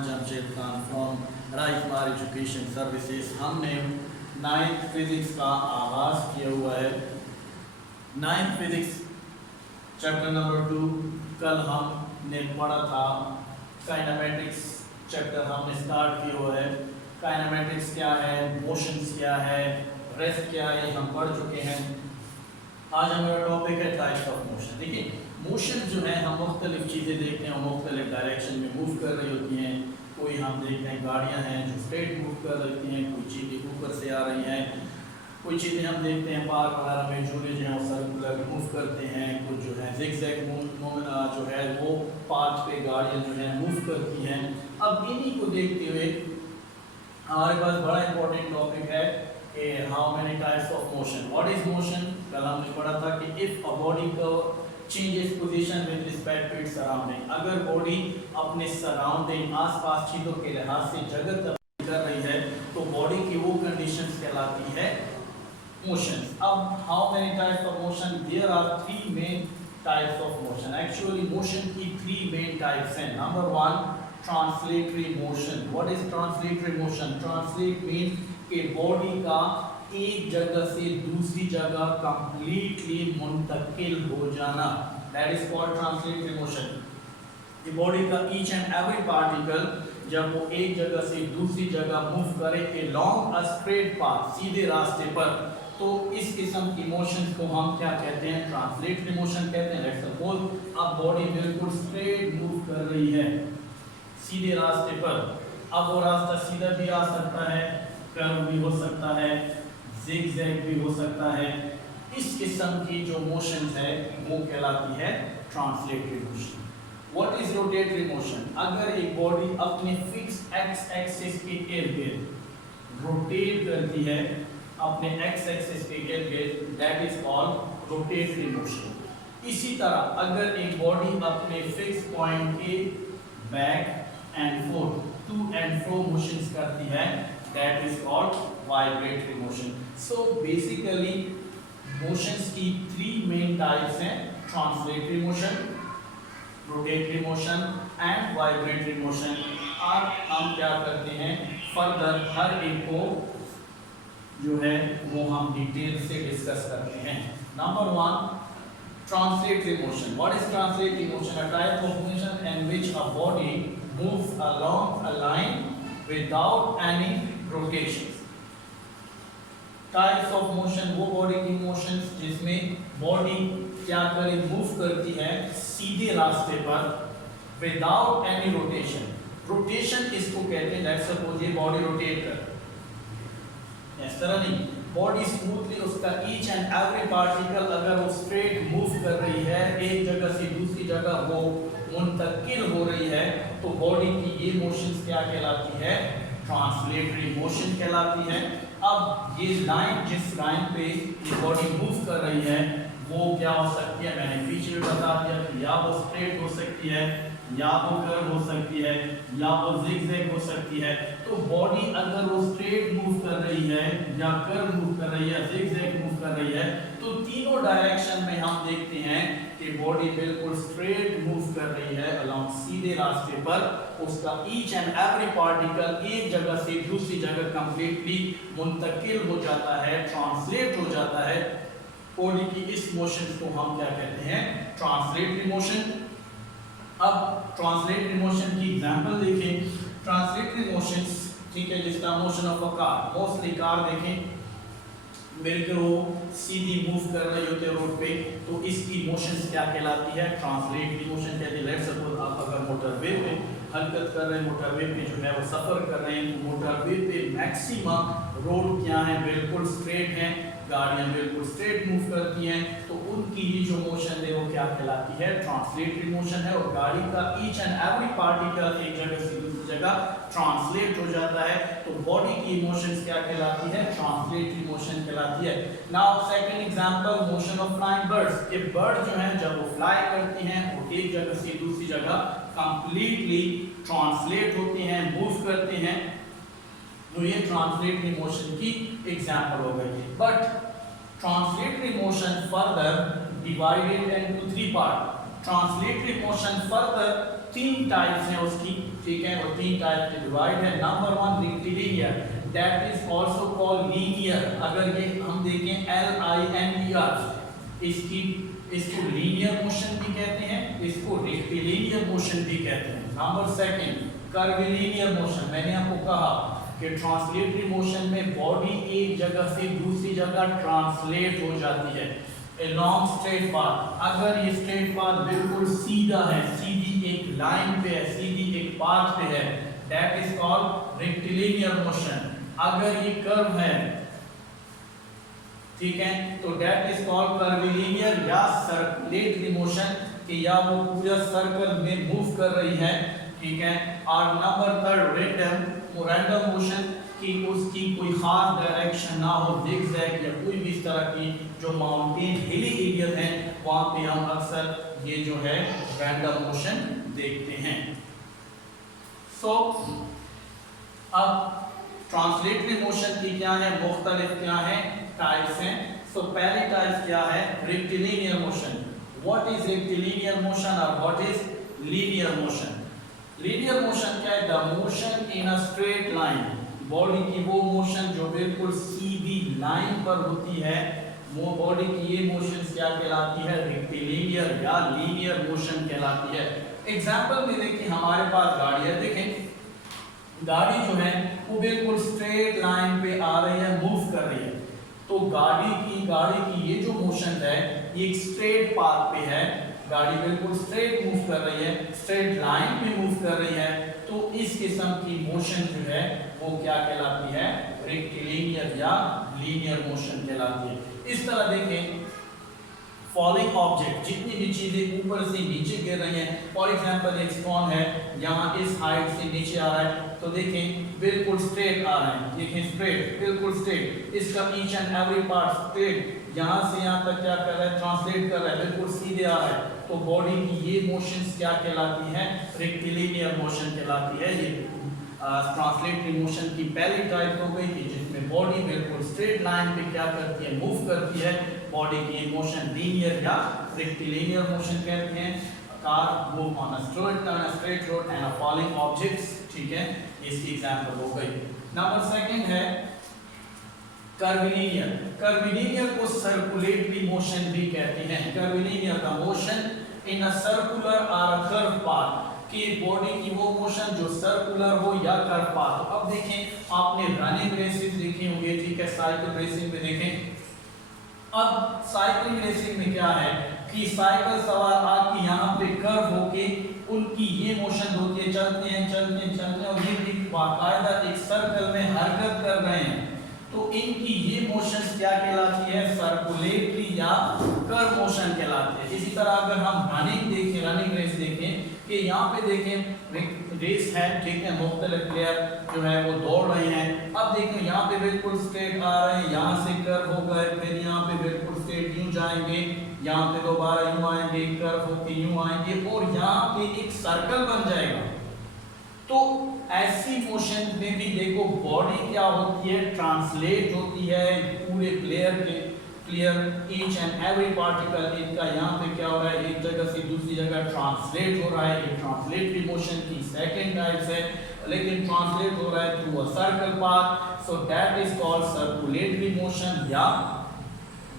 Jamshed Khan from राइफमार education services. हमने 9th physics का आगाज़ किया हुआ है। 9th फिजिक्स चैप्टर नंबर 2 कल हमने पढ़ा था। काइनेमेटिक्स चैप्टर हमने स्टार्ट किया हुआ है। काइनेमेटिक्स क्या है, मोशंस क्या है, रेस्ट क्या है, हम पढ़ चुके हैं। आज हमारा टॉपिक है टाइप्स ऑफ मोशन। देखिए मोशन जो है, हम मुख्तलिफ चीज़ें देखते हैं, मुख्तलिफ डायरेक्शन में मूव कर रही होती हैं। कोई हम देखते हैं गाड़ियाँ हैं जो स्ट्रेट मूव कर रही हैं, कोई चीज़ें ऊपर से आ रही हैं, कोई चीज़ें हम देखते हैं पार्क वगैरह में झूले जो हैं वो सर्कुलर मूव करते हैं, कुछ जो है जिगजैग जो है वो पाथ पे गाड़ियाँ जो है मूव करती हैं। अब इन्हीं को देखते हुए हमारे पास बड़ा इंपॉर्टेंट टॉपिक है कि how many types of motion, what is motion. कल हमने पढ़ा था कि इफ अ बॉडी का changes position with respect to its surrounding, अगर बॉडी अपने सराउंडिंग आसपास चीज़ों के लिहाज से जगह तब्दील कर रही है तो बॉडी की वो कंडीशंस कहलाती है मोशन। अब how many types of motion, there are 3 main types of motion. Actually motion की 3 मेन टाइप्स हैं। Number 1 translatory motion. What is translatory motion? Translate means कि बॉडी का एक जगह से दूसरी जगह कंप्लीटली मुंतकिल हो जाना, that is called translatory motion. The body का ईच एंड एवरी पार्टिकल जब वो एक जगह से दूसरी जगह मूव करे अलोंग अ स्ट्रेट पाथ, सीधे रास्ते पर, तो इस किस्म की मोशन को हम क्या कहते हैं? ट्रांसलेटरी मोशन कहते हैं। लेट्स सपोज अब बॉडी बिल्कुल स्ट्रेट मूव कर रही है सीधे रास्ते पर। अब वो रास्ता सीधा भी आ सकता है, कर्व भी हो सकता है, जिगजैग भी हो सकता है। इस किस्म की जो मोशन है वो कहलाती है translatory motion. What is rotatory motion? अगर एक बॉडी अपने फिक्स एक्स एक्सिस के इर्द-गिर्द रोटेट करती है, अपने एक्स एक्सिस के इर्द-गिर्द, that is called rotatory motion. इसी तरह अगर एक बॉडी अपने फिक्स पॉइंट के back and forth, to and fro motions करती है, that is called vibratory motion. So basically motions की 3 main types हैं: translatory motion, rotatory motion and vibratory motion। अब हम क्या करते हैं, फर्दर हर एक को जो है वो हम डिटेल से डिस्कस करते हैं। Number 1 translatory motion. What is translatory motion? A type of motion in which a body moves along a line without any rotations. Types of motion वो बॉडी की मोशंस जिसमें बॉडी क्या करे, मूव करती है सीधे रास्ते पर विदाउट एनी रोटेशन। रोटेशन इसको कहते हैं, लेट्स सपोज ये बॉडी रोटेट कर, इस तरह नहीं, बॉडी स्मूथली उसका ईच एंड एवरी पार्टिकल अगर वो स्ट्रेट मूव कर रही है, एक जगह से दूसरी जगह वो मुंतकिल हो रही है, तो बॉडी की ये मोशंस क्या कहलाती है? ट्रांसलेटरी मोशन कहलाती है। अब ये लाइन, जिस लाइन पे ये बॉडी मूव कर रही है वो क्या हो सकती है? मैंने पीछे भी बता दिया कि या वो स्ट्रेट हो सकती है, या वो कर्व हो सकती है, या वो जिगजैग हो सकती है। तो बॉडी अगर वो स्ट्रेट मूव कर रही है, या कर्व मूव कर रही है, जिगजैग मूव कर रही है, तो तीनों डायरेक्शन में हम देखते हैं कि बॉडी बिल्कुल स्ट्रेट मूव कर रही है अलोंग सीधे रास्ते पर। उसका ईच एंड एवरी पार्टिकल एक जगह से दूसरी जगह कंप्लीटली मुंतकिल हो जाता है, ट्रांसलेट हो जाता है। बॉडी की इस मोशन को हम क्या कहते हैं? Translatory motion. अब ट्रांसलेटरी मोशन की एग्जांपल देखें। ट्रांसलेटरी मोशंस, ठीक है, जिसका motion of a car, mostly car देखें बिल्कुल वो सीधी मूव कर रही होती है रोड पे, तो इसकी मोशंस क्या कहलाती है? ट्रांसलेटरी मोशन कहते हैं। लेट्स सपोज आप अगर मोटरवे पे हरकत कर रहे हैं, मोटरवे पे जो है वो सफ़र कर रहे हैं, तो मोटरवे पे मैक्सिमम रोड क्या है? बिल्कुल स्ट्रेट है, गाड़ियाँ बिल्कुल स्ट्रेट मूव करती हैं, तो उनकी ये जो मोशन है वो क्या कहलाती है? ट्रांसलेटरी मोशन है। और गाड़ी का ईच एंड एवरी पार्टिकल एक जगह से दूसरी जगह ट्रांसलेट हो जाता है, तो बॉडी की मोशंस क्या कहलाती है? ट्रांसलेटरी मोशन कहलाती है। Now second example, motion of flying birds. ये बर्ड जो है जब वो फ्लाई करती हैं वो एक जगह से दूसरी जगह कंप्लीटली ट्रांसलेट होते हैं, मूव करते हैं, तो ये ट्रांसलेटरी मोशन की एग्जांपल हो गई। But translatory motion further divided into 3 part. Translatory motion further 3 types हैं उसकी, ठीक है, और 3 टाइप के डिवाइड है। Number 1 rectilinear, that is also called linear. अगर ये हम देखें LINER, इसको लीनियर मोशन भी कहते हैं, इसको रेक्टिलिनियर मोशन भी कहते हैं। Number 2 curvilinear motion. मैंने आपको कहा कि ट्रांसलेटरी मोशन में बॉडी एक जगह से दूसरी जगह ट्रांसलेट हो जाती है। A long straight path, अगर ये स्ट्रेट पाथ बिल्कुल सीधा है, सीधी एक लाइन पे है, सीधी एक पाथ पे है, that is called rectilinear motion। अगर ये कर्व है, ठीक है, तो that is called curvilinear या circulatory motion, कि या वो पूरा सर्कल में मूव कर रही है, ठीक है। और नंबर 3 रैंडम मोशन, कि उसकी कोई खास डायरेक्शन ना हो, जिगजैग या कोई भी इस तरह की जो माउंटेन हिली एरिया है वहाँ पे हम अक्सर ये जो है रैंडम मोशन देखते हैं। सो अब ट्रांसलेटरी मोशन की क्या है, मुख्तलिफ क्या है टाइप्स हैं। सो पहली टाइप क्या है, rectilinear motion. What is rectilinear motion और what is linear motion? Linear motion क्या है, the motion in a straight line, body की वो मोशन जो बिल्कुल सीधी लाइन पर होती है, वो बॉडी की ये मोशन क्या कहलाती है, रेक्टिलिनियर या लीनियर मोशन कहलाती है। एग्जांपल में देखिए, हमारे पास गाड़ी है, देखें गाड़ी जो है वो बिल्कुल स्ट्रेट लाइन पे आ रही है, मूव कर रही है। तो गाड़ी की ये जो मोशन है ये एक स्ट्रेट पाथ पे है, गाड़ी बिल्कुल स्ट्रेट मूव कर रही है, स्ट्रेट लाइन पे मूव कर रही है। तो इस किस्म की मोशन जो है वो क्या कहलाती है, रेक्टिलिनियर या लीनियर मोशन कहलाती है। इस तरह देखें, फॉलिंग ऑब्जेक्ट, जितनी भी चीजें ऊपर से नीचे गिर रही हैं, फॉर एग्जांपल एक स्टोन है, यहाँ इस हाइट से नीचे आ रहा है, तो देखें बिल्कुल स्ट्रेट आ रहा है, देखें स्ट्रेट, बिल्कुल स्ट्रेट, इसका each and every part straight, यहाँ से यहाँ तक क्या कर रहा है, ट्रांसलेट कर रहा है, बिल्कुल सीधे आ रहा है। तो बॉडी की ये मोशंस क्या कहलाती है, रेक्टिलिनियर मोशन कहलाती है। ये ट्रांसलेटरी मोशन की पहली टाइप हो गई कि जिसमें बॉडी बिल्कुल स्ट्रेट लाइन पे क्या करती है, मूव करती है। बॉडी की मोशन लीनियर या रेक्टिलिनियर मोशन कहते हैं। Car move on a straight road and a falling objects, ठीक है, इसकी एग्जांपल हो गई। नंबर 2 है कर्विलिनियर। कर्विलिनियर को सर्कुलेटरी मोशन भी कहते हैं। कर्विलिनियर का मोशन इन अ सर्कुलर और कर्व पाथ, कि बॉडी की वो मोशन जो सर्कुलर हो या कर्व पाथ हो। अब देखें, आपने रनिंग रेसेस देखी होंगी, ठीक है, साइकिल रेसिंग में देखें। अब साइकिल रेसिंग में क्या है कि साइकिल सवार आके यहाँ पे कर्व होके उनकी ये मोशन होती है, चलते हैं और ये बाकायदा एक सर्कल में हरकत कर रहे हैं। तो इनकी ये मोशंस क्या कहलाती है, सर्कुलेटरी या कर्व मोशन कहलाती है। इसी तरह अगर हम रनिंग देखें, रनिंग रेस देखें, कि यहाँ पे देखें रेस है, ठीक है, मुख्तलिफ प्लेयर जो है वो दौड़ रहे हैं। अब देखें यहाँ पे बिल्कुल स्ट्रेट आ रहे हैं, यहाँ से कर्व हो गए, फिर यहाँ पे बिल्कुल स्ट्रेट यूं जाएंगे, यहाँ पे दोबारा यूं आएंगे, कर्व होके यूं आएंगे और यहाँ पे एक सर्कल बन जाएगा। तो ऐसी मोशन में भी देखो बॉडी क्या होती है, ट्रांसलेट होती है पूरे प्लेयर के, clear, each and every particle इनका यहाँ पे क्या हो रहा है, एक जगह से दूसरी जगह ट्रांसलेट हो रहा है। ये ट्रांसलेटरी मोशन की सेकंड टाइप है, लेकिन ट्रांसलेट हो रहा है through a circle path, so that is called circulatory motion या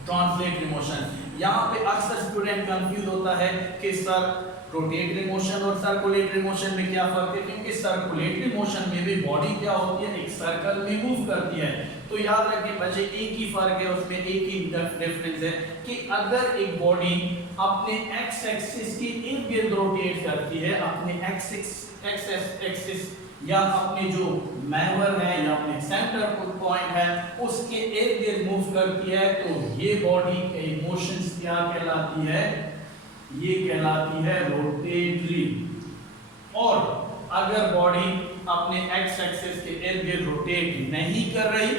ट्रांसलेटरी मोशन। यहाँ पे अक्सर स्टूडेंट कंफ्यूज होता है कि सर रोटेटरी मोशन और सर्कुलेटरी मोशन में क्या फर्क है, क्योंकि सर्कुलेटरी मोशन में भी बॉडी क्या होती है, एक सर्कल में मूव करती है। तो याद रखें बच्चे, एक ही फर्क है उसमें, एक ही डिफरेंस है कि अगर एक बॉडी अपने एक्स एक्सिस के इर्द गिर्द रोटेट करती है, अपने एक्सिस या अपने जो महवर है या अपने सेंटर पॉइंट है उसके इर्द गिर्द मूव करती है, तो ये बॉडी की मोशंस क्या कहलाती है, ये कहलाती है रोटेटरी। और अगर बॉडी अपने एक्स एक्सिस के इर्द गिर्द रोटेट नहीं कर रही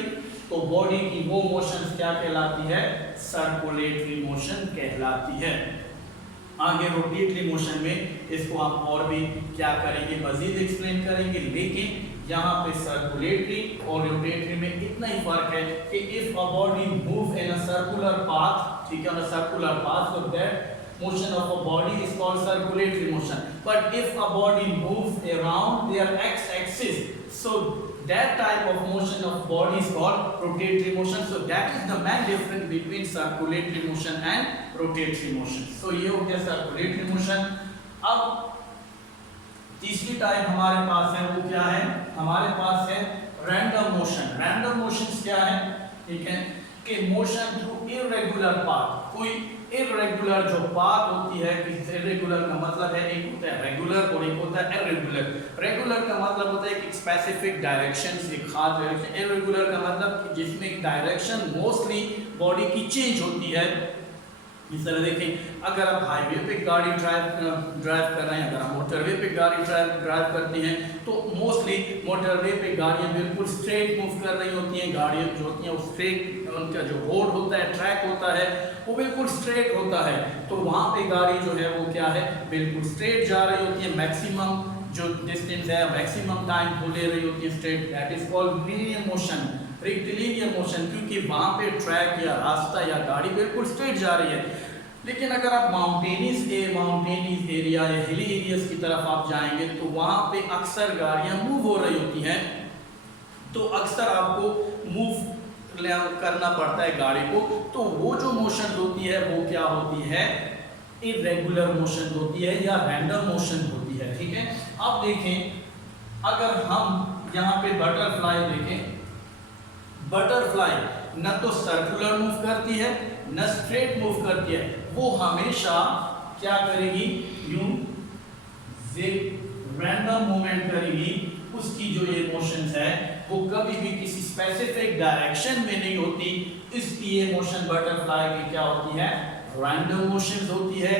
तो बॉडी की वो मोशंस क्या कहलाती है, सर्कुलेटरी मोशन कहलाती है। आगे रोटेटरी मोशन में इसको हम और भी क्या करेंगे, मजीद एक्सप्लेन करेंगे, लेकिन यहाँ पे सर्कुलेटरी और रोटेटरी में इतना ही फर्क है कि if a body move in a circular path, ठीक है, circular path, so that motion of a body is called circulatory motion. But if a body moves around their x-axis, so that type of motion of body is called rotatory motion. So that is the main difference between circulatory motion and rotatory motion. So ये हो गया circulatory motion. अब तीसरी type हमारे पास है वो क्या है, हमारे पास है रैंडम मोशन. रैंडम मोशंस क्या है, ठीक है, कि मोशन थ्रू इरेगुलर पाथ. कोई इरेगुलर जो पाथ होती है, इरेगुलर का मतलब है एक होता है रेगुलर और एक होता है इरेगुलर. रेगुलर का मतलब होता है कि स्पेसिफिक डायरेक्शन, एक खास डायरेक्शन. इरेगुलर का मतलब जिसमें डायरेक्शन मोस्टली बॉडी की चेंज होती है. इस तरह देखें, अगर आप हाईवे पे गाड़ी ड्राइव कर रहे हैं, अगर आप मोटरवे पे गाड़ी ड्राइव करते हैं, तो मोस्टली मोटरवे पे गाड़ियाँ बिल्कुल स्ट्रेट मूव कर रही होती हैं. गाड़ियाँ जो होती हैं वो स्ट्रेट, उनका जो रोड होता है, ट्रैक होता है, वो बिल्कुल स्ट्रेट होता है. तो वहाँ पे गाड़ी जो है वो क्या है, बिल्कुल स्ट्रेट जा रही होती है. मैक्सिमम जो डिस्टेंस है, मैक्सिमम टाइम वो ले रही होती है straight. That is called linear motion, rectilinear motion, क्योंकि वहाँ पे ट्रैक या रास्ता या गाड़ी बिल्कुल स्ट्रेट जा रही है. लेकिन अगर आप माउंटेनियस एरिया या हिली एरियाज की तरफ आप जाएंगे, तो वहाँ पे अक्सर गाड़ियाँ मूव हो रही होती हैं. तो अक्सर आपको मूव करना पड़ता है गाड़ी को. तो वो जो मोशन होती है वो क्या होती है, इरेगुलर मोशन होती है या रैंडम मोशन होती है. ठीक है, अब देखें, अगर हम यहाँ पे बटरफ्लाई देखें, बटरफ्लाई न तो सर्कुलर मूव करती है न स्ट्रेट मूव करती है. वो हमेशा क्या करेगी, यूं रैंडम मूवमेंट करेगी. उसकी जो ये मोशंस है वो कभी भी किसी स्पेसिफिक डायरेक्शन में नहीं होती. इसलिए मोशन बटरफ्लाई की क्या होती है, रैंडम मोशंस होती है.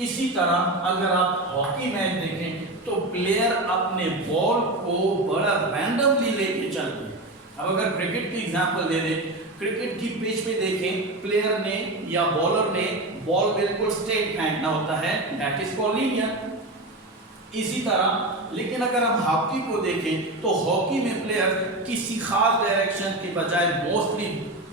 इसी तरह अगर आप हॉकी मैच देखें, तो प्लेयर अपने बॉल को बड़ा रैंडमली लेके चलते हैं. अब अगर क्रिकेट की एग्जांपल दे दें, क्रिकेट की पिच पे देखें, प्लेयर ने या बॉलर ने बॉल बिल्कुल स्ट्रेट फेंकना होता है, दैट इज कॉल्ड लीनियर. इसी तरह लेकिन अगर हम हॉकी को देखें, तो हॉकी में प्लेयर किसी खास डायरेक्शन के बजाय मोस्टली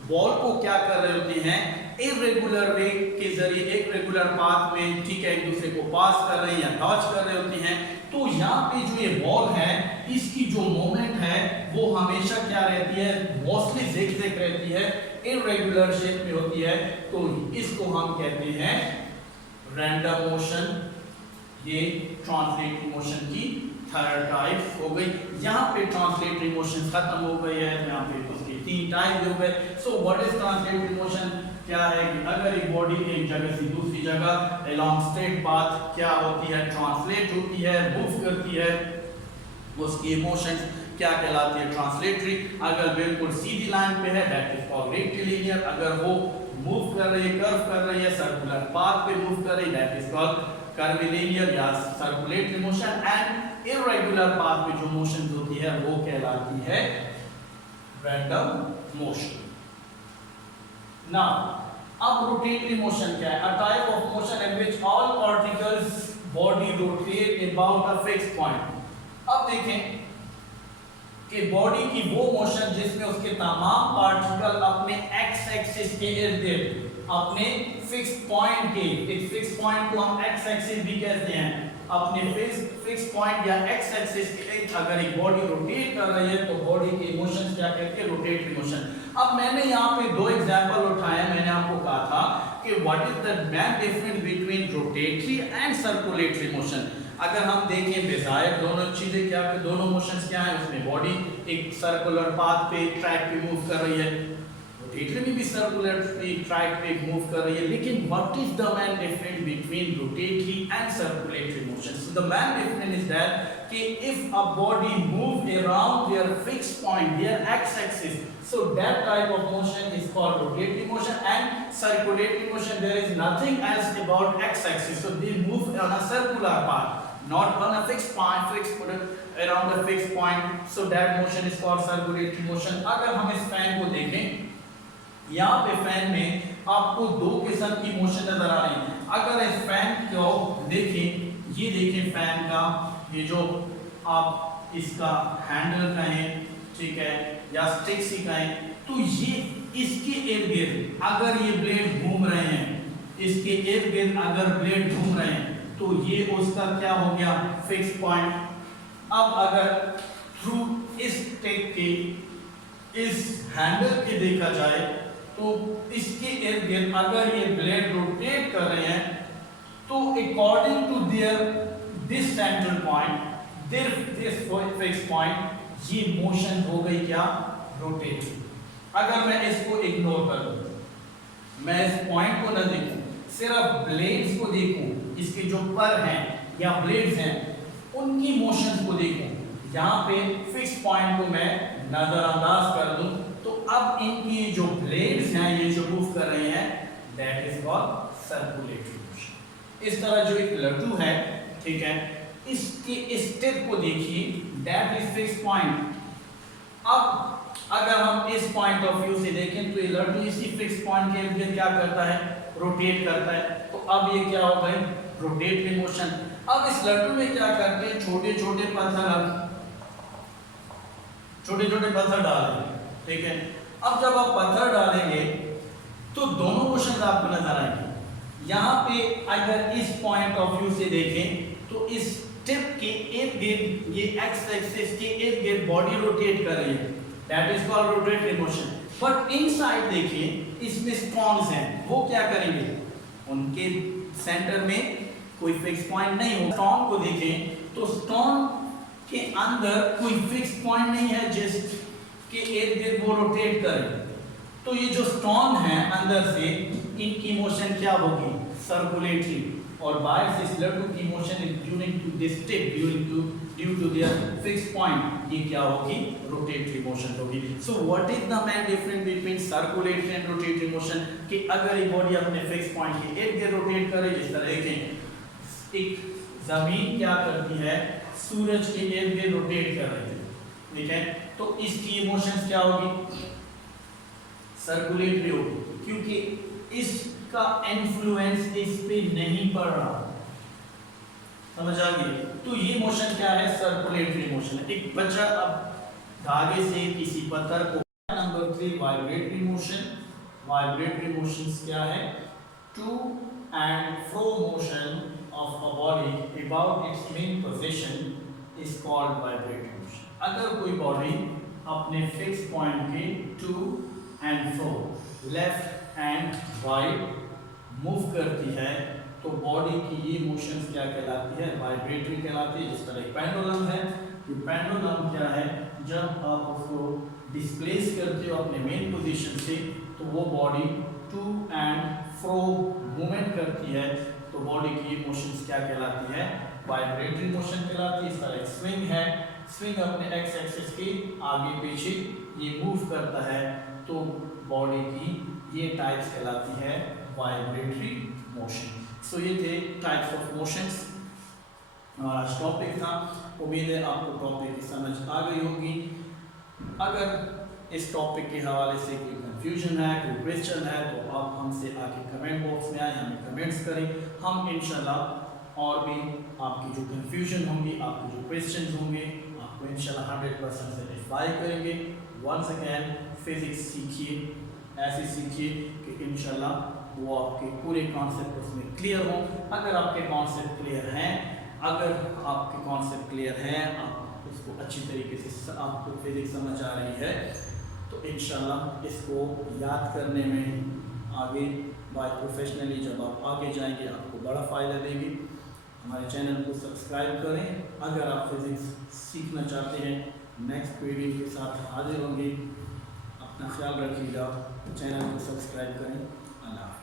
बॉल को क्या कर रहे होते हैं, इरेगुलर वे के जरिए, एक रेगुलर पाथ में, ठीक है, एक दूसरे को पास कर रहे हैं या टच कर रहे होते हैं. तो यहाँ पे जो ये बॉल है, इसकी जो मूवमेंट है वो हमेशा क्या रहती है, मोस्टली zigzag रहती है, इरेगुलर शेप में होती है. तो इसको हम कहते हैं रैंडम मोशन. ये ट्रांसलेटरी मोशन की थर्ड टाइप हो गई. यहाँ पे ट्रांसलेटरी मोशन खत्म हो गई है, यहाँ पे उसकी 3 टाइप हो गए. सो व्हाट इज ट्रांसलेटरी मोशन, क्या है कि अगर एक बॉडी एक जगह से दूसरी जगह अलोंग स्ट्रेट पाथ क्या होती है, ट्रांसलेट होती है, मूव करती है, उसकी इमोशंस क्या कहलाती है, ट्रांसलेटरी. अगर बिल्कुल सीधी लाइन पे है, दैट इज कॉल्ड रेक्टिलिनियर. अगर वो मूव कर रही है, कर्व कर रही है, सर्कुलर पाथ पे मूव कर रही है, दैट इज कॉल्ड कर्विलिनियर या circulatory motion. And irregular path पे जो मोशंस होती है वो कहलाती है रैंडम मोशन. नाउ अब रोटेटरी मोशन क्या है, a type of motion in which all particles body rotate about a fixed point. अब देखें कि बॉडी की वो मोशन जिसमें उसके तमाम पार्टिकल अपने एक्स एक्सिस के इर्द गिर्द अपने फिक्स पॉइंट के, एक फिक्स पॉइंट को हम एक्स एक्सिस भी कहते हैं, अपने फिक्स पॉइंट या एक्स एक्सिस के अगर एक बॉडी रोटेट कर रही है, तो बॉडी के इमोशंस क्या कहते हैं, रोटेटरी मोशन. अब मैंने यहाँ पे 2 एग्जांपल उठाए. मैंने आपको कहा था कि what is the main difference between rotatory and circulatory motion. अगर हम देखें डिजायर, दोनों चीजें क्या, दोनों मोशंस क्या है, उसमें बॉडी एक सर्कुलर पाथ पे, ट्रैक पे मूव कर रही है, रोटेटरी में भी सर्कुलर ट्रैक पे मूव कर रही है. लेकिन what is the main difference between rotatory and circulatory motion. So the main difference is that कि if a body move around their fixed point, their x axis, so that type of motion is called rotatory motion. And circulatory motion, there is nothing else about x axis, so they move on a circular path, not on a fixed point, around a fixed point. So that motion is called circulatory motion. अगर हम इस fan को देखें, यहाँ पे fan में आपको 2 किस्म की मोशन नजर आ रही है. अगर इस फैन को देखें, ये देखें फैन का ये जो आप इसका हैंडल कहें, ठीक है, या स्टिक्स ही कहें, तो ये इसके इर्द गिर्द अगर ये ब्लेड घूम रहे हैं, इसके इर्द गिर्द अगर ब्लेड घूम रहे हैं तो ये उसका क्या हो गया, फिक्स पॉइंट। अब अगर थ्रू इस टिप के, इस हैंडल के देखा जाए तो इसके इर्द गिर्द अगर ये ब्लेड रोटेट कर रहे हैं तो according to their this central point, this fix point, ये मोशन हो गई क्या, रोटेट। अगर मैं इसको इग्नोर कर दूं, मैं इस पॉइंट को न देखूं, सिर्फ ब्लेड्स को देखूं, इसके जो पर हैं या ब्लेड्स हैं उनकी मोशंस को देखूं, यहाँ पे फिक्स पॉइंट को मैं नजरअंदाज कर दूं, तो अब इनकी जो ब्लेड्स हैं ये जो मूव कर रहे हैं, that is called circulatory motion. इस तरह जो एक लड्डू है, ठीक है, इसके इस टिप को देखिए, दैट इज फिक्स पॉइंट। अब अगर हम इस पॉइंट ऑफ व्यू से देखें तो ये लड्डू इसी फिक्स पॉइंट के इर्द क्या करता है, रोटेट करता है। तो अब ये क्या हो गई, रोटेटरी मोशन। अब इस लड्डू में क्या करते हैं, छोटे छोटे पत्थर डालेंगे, ठीक है। अब जब आप पत्थर डालेंगे तो दोनों मोशन आपको नजर आएंगे। यहाँ पे अगर इस पॉइंट ऑफ व्यू से देखें तो इस टिप के इर्द गिर्द, ये एक्स एक्सिस के इर्द गिर्द बॉडी रोटेट कर रही है, that is called rotatory motion. But inside देखिए, इसमें स्टोन्स हैं, वो क्या करेंगे, उनके सेंटर में कोई फिक्स पॉइंट नहीं हो। स्टोन को देखें तो स्टोन के अंदर कोई फिक्स पॉइंट नहीं है जिसके इर्द गिर्द वो रोटेट करे। तो ये जो स्टोन है अंदर से, इनकी मोशन क्या होगी, सर्कुलेटरी। और बाहर से इस लड्डू की motion during to this tip, due to their fix point, ये क्या होगी, रोटेटरी मोशन होगी। So what is the main difference between circulatory and rotatory motion, कि अगर ये बॉडी अपने फिक्स पॉइंट के इर्द गिर्द रोटेट करे, जिस तरह देखें एक जमीन क्या करती है, सूरज के इर्द गिर्द रोटेट कर रही है, ठीक है, तो इसकी मोशन क्या होगी, सर्कुलेटरी होगी, क्योंकि इसका इन्फ्लुएंस इस पे नहीं पड़ रहा। समझ आ गई। तो ये मोशन क्या है, सर्कुलेटरी मोशन है। एक बच्चा अब धागे से किसी पत्थर को, number 3 vibratory motion. Vibratory motions क्या है, to and fro motion of a body about its main position is called vibratory motion. अगर कोई बॉडी अपने फिक्स पॉइंट के to and fro, left and right move करती है, तो बॉडी की ये मोशंस क्या कहलाती है, वाइब्रेटरी कहलाती है। जिस तरह एक पेंडुलम है, ये पेंडुलम क्या है, जब आप उसको डिस्प्लेस करते हो अपने मेन पोजीशन से, तो वो body to and fro movement करती है, तो बॉडी की ये मोशंस क्या कहलाती है, वाइब्रेटरी मोशन कहलाती है। इस तरह एक स्विंग है, स्विंग अपने एक्स एक्सिस के आगे पीछे ये मूव करता है, तो बॉडी की ये टाइप्स कहलाती है वाइब्रेटरी मोशन। सो ये थे टाइप्स ऑफ मोशंस, हमारा टॉपिक था। उम्मीद है आपको टॉपिक की समझ आ गई होगी। अगर इस टॉपिक के हवाले से कोई कंफ्यूजन है, कोई क्वेश्चन है, तो आप हमसे आके कमेंट बॉक्स में आए, हमें कमेंट्स करें। हम इंशाल्लाह और भी आपकी जो कंफ्यूजन होंगी, आपके जो क्वेश्चन होंगे, आपको इंशाल्लाह 100% सेटिस्फाई करेंगे। वंस अगेन फिजिक्स सीखिए, ऐसे सीखिए कि इंशाल्लाह वो आपके पूरे कॉन्सेप्ट उसमें क्लियर हो। अगर आपके कॉन्सेप्ट क्लियर हैं, आप उसको अच्छी तरीके से आपको फिजिक्स समझ आ रही है, तो इंशाल्लाह इसको याद करने में आगे बाय प्रोफेशनली जब आप आगे जाएंगे आपको बड़ा फ़ायदा देगी। हमारे चैनल को सब्सक्राइब करें। अगर आप फिजिक्स सीखना चाहते हैं, नेक्स्ट वीडियो के साथ हाजिर होंगे। अपना ख्याल रखिएगा, चैनल को सब्सक्राइब करें। अल्लाह।